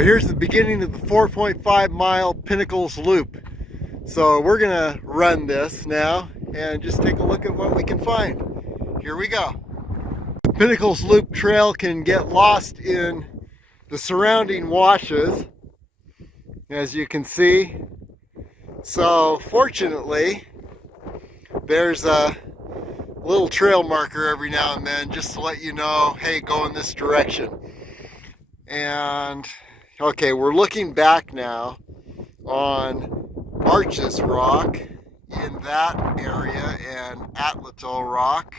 But here's the beginning of the 4.5 mile Pinnacles loop. So we're gonna run this now and just take a look at what we can find. Here we go. The Pinnacles loop trail can get lost in the surrounding washes, as you can see. So fortunately, there's a little trail marker every now and then just to let you know, hey, go in this direction. And okay, we're looking back now on Arches Rock in that area and Atlatol Rock.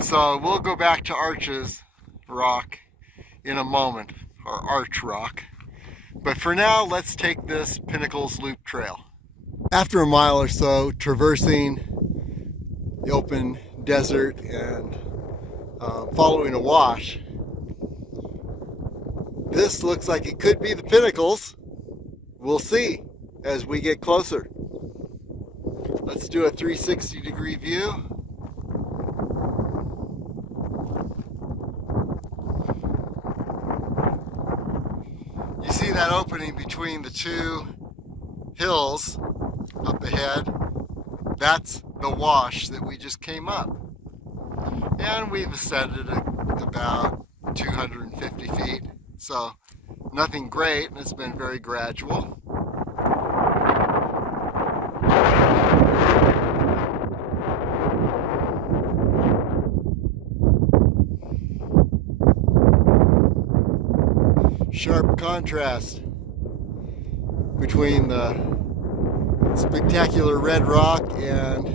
So we'll go back to Arches Rock in a moment, or Arch Rock. But for now, let's take this Pinnacles Loop Trail. After a mile or so traversing the open desert and following a wash, this looks like it could be the Pinnacles. We'll see as we get closer. Let's do a 360-degree view. You see that opening between the two hills up ahead? That's the wash that we just came up. And we've ascended about 250 feet. So nothing great, and it's been very gradual. Sharp contrast between the spectacular red rock and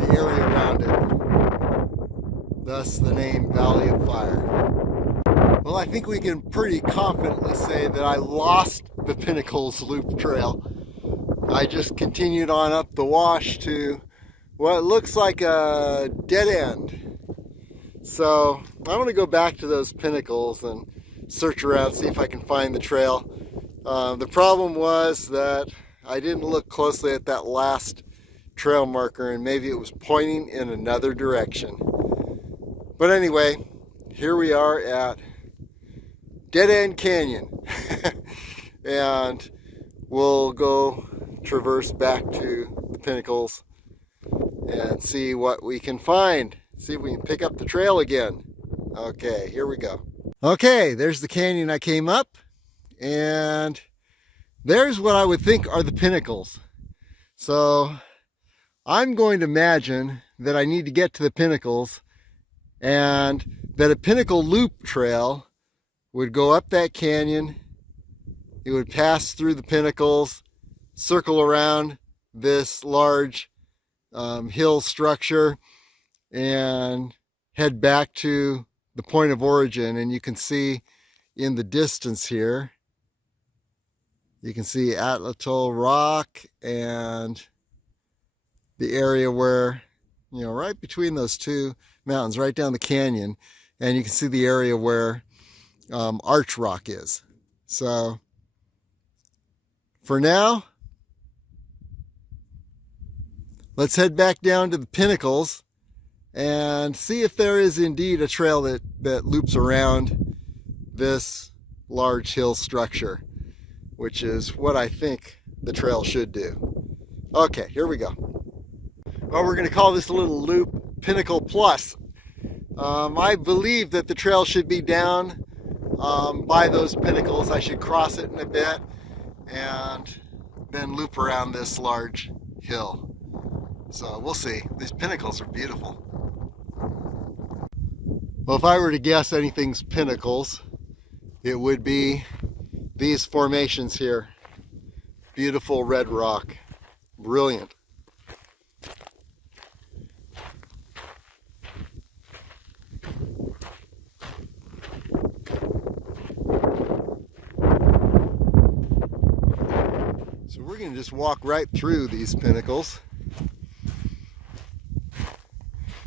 the area around it. Thus the name Valley of Fire. Well, I think we can pretty confidently say that I lost the Pinnacles Loop Trail. I just continued on up the wash to what looks like a dead end. So I want to go back to those pinnacles and search around, see if I can find the trail. The problem was that I didn't look closely at that last trail marker, and maybe it was pointing in another direction. But anyway, here we are at Dead End Canyon. And we'll go traverse back to the Pinnacles and see what we can find. See if we can pick up the trail again. Okay, here we go. Okay, there's the canyon I came up, and there's what I would think are the Pinnacles. So I'm going to imagine that I need to get to the Pinnacles, and that a Pinnacle Loop Trail would go up that canyon. It would pass through the Pinnacles, circle around this large hill structure, and head back to the point of origin. And you can see in the distance here, you can see Atlatol Rock and the area where, you know, right between those two mountains, right down the canyon, and you can see the area where Arch Rock is. So for now, let's head back down to the Pinnacles and see if there is indeed a trail that loops around this large hill structure, which is what I think the trail should do. Okay, here we go. Well, we're going to call this little loop Pinnacle Plus. I believe that the trail should be down by those pinnacles. I should cross it in a bit and then loop around this large hill. So we'll see. These pinnacles are beautiful. Well, if I were to guess anything's pinnacles, it would be these formations here. Beautiful red rock. Brilliant. So we're going to just walk right through these pinnacles.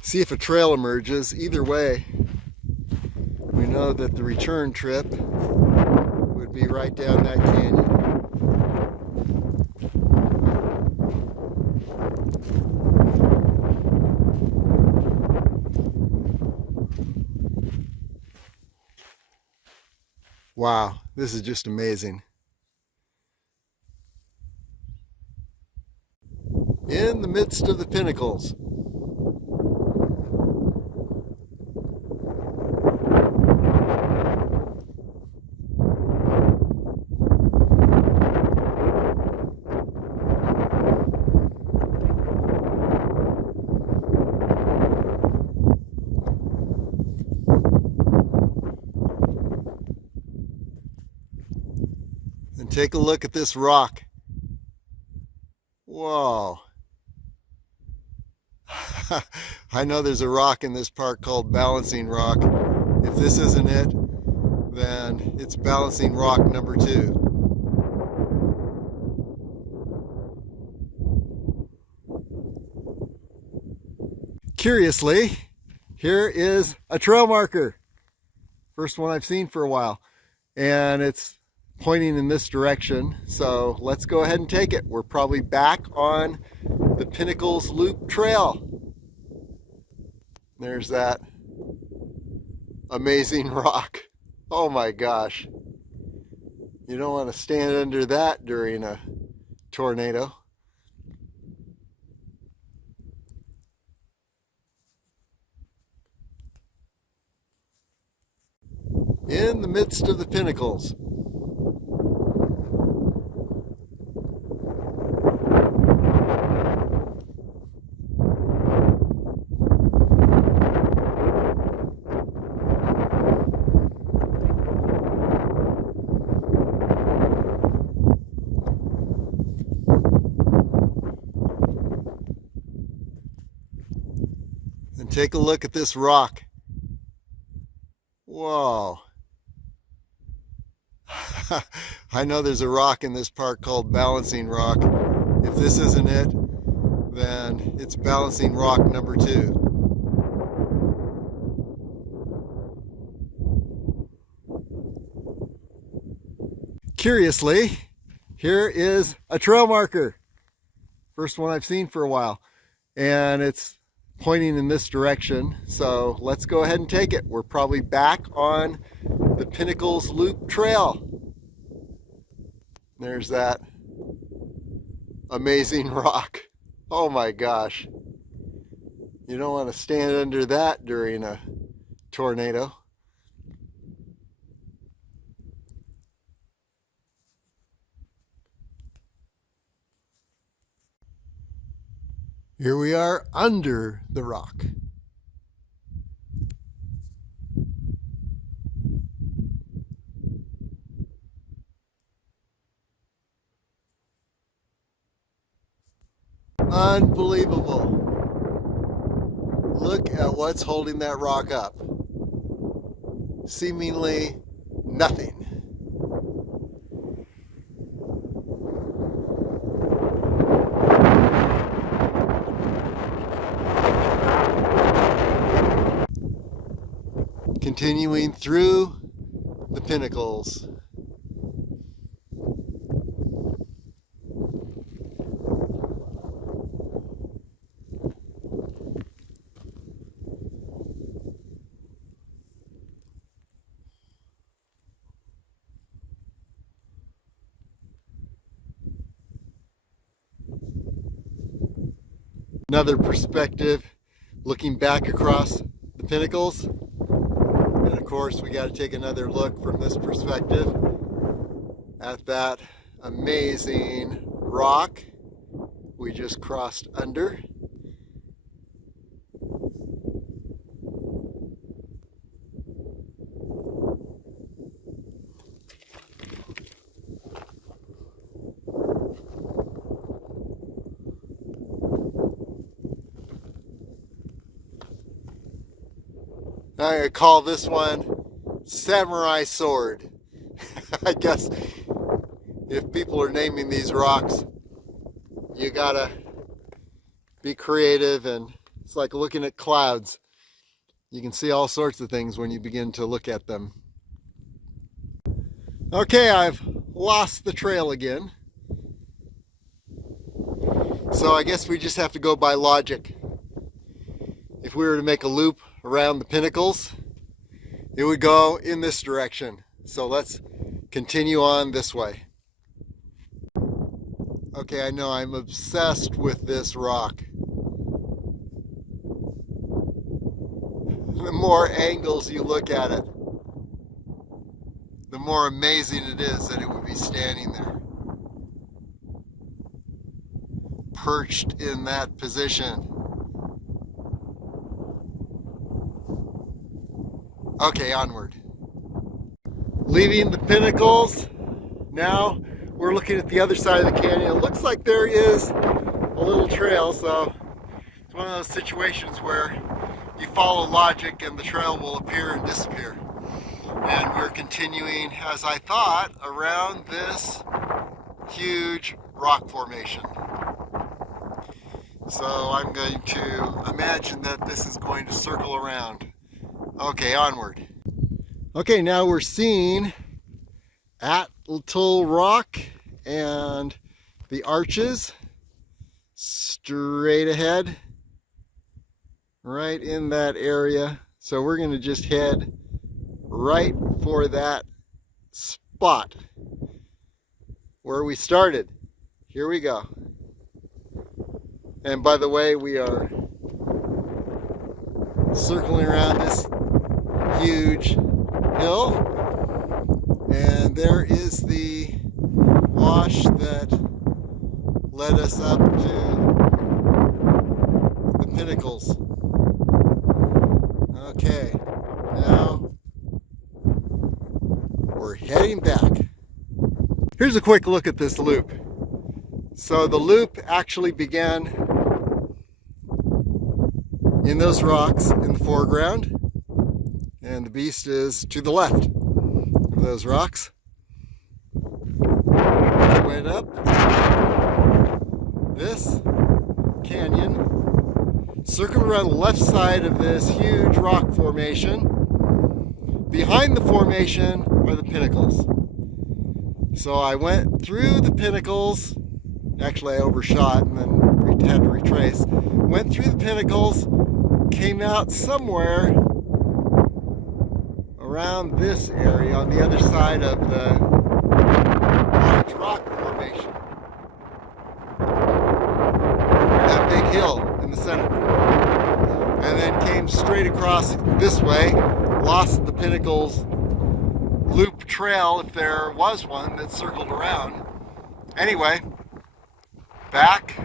See if a trail emerges. Either way, we know that the return trip would be right down that canyon. Wow, this is just amazing. In the midst of the Pinnacles. And take a look at this rock. Whoa. I know there's a rock in this park called Balancing Rock. If this isn't it, then it's Balancing Rock number 2. Curiously, here is a trail marker. First one I've seen for a while. And it's pointing in this direction. So let's go ahead and take it. We're probably back on the Pinnacles Loop Trail. There's that amazing rock. Oh my gosh. You don't want to stand under that during a tornado. In the midst of the Pinnacles. And take a look at this rock. Whoa. I know there's a rock in this park called Balancing Rock. If this isn't it, then it's Balancing Rock number 2. Curiously, here is a trail marker. First one I've seen for a while. And it's pointing in this direction. So let's go ahead and take it. We're probably back on the Pinnacles Loop Trail. There's that amazing rock. Oh my gosh. You don't want to stand under that during a tornado. Here we are under the rock. Unbelievable. Look at what's holding that rock up. Seemingly nothing. Continuing through the Pinnacles. Another perspective looking back across the Pinnacles. And of course, we got to take another look from this perspective at that amazing rock we just crossed under. I'm going to call this one Samurai Sword. I guess if people are naming these rocks, you gotta be creative, and it's like looking at clouds. You can see all sorts of things when you begin to look at them. Okay, I've lost the trail again. So I guess we just have to go by logic. If we were to make a loop around the Pinnacles, it would go in this direction. So let's continue on this way. Okay, I know I'm obsessed with this rock. The more angles you look at it, the more amazing it is that it would be standing there, perched in that position. Okay, onward. Leaving the Pinnacles, now we're looking at the other side of the canyon. It looks like there is a little trail, so it's one of those situations where you follow logic and the trail will appear and disappear. And we're continuing, as I thought, around this huge rock formation. So I'm going to imagine that this is going to circle around. Okay, onward. Okay, now we're seeing Atlatl Rock and the arches straight ahead, right in that area. So we're going to just head right for that spot where we started. Here we go. And by the way, we are circling around this huge hill, and there is the wash that led us up to the Pinnacles. Okay, now we're heading back. Here's a quick look at this loop. So the loop actually began in those rocks in the foreground, and the beast is to the left of those rocks. Went up this canyon, circled around the left side of this huge rock formation. Behind the formation are the Pinnacles. So I went through the Pinnacles. Actually, I overshot and then had to retrace. Went through the Pinnacles, came out somewhere around this area on the other side of the large rock formation. That big hill in the center. And then came straight across this way, lost the Pinnacles loop trail, if there was one, that circled around. Anyway, back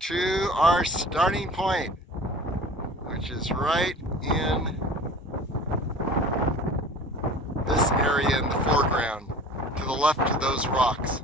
to our starting point, which is right in this area in the foreground, to the left of those rocks.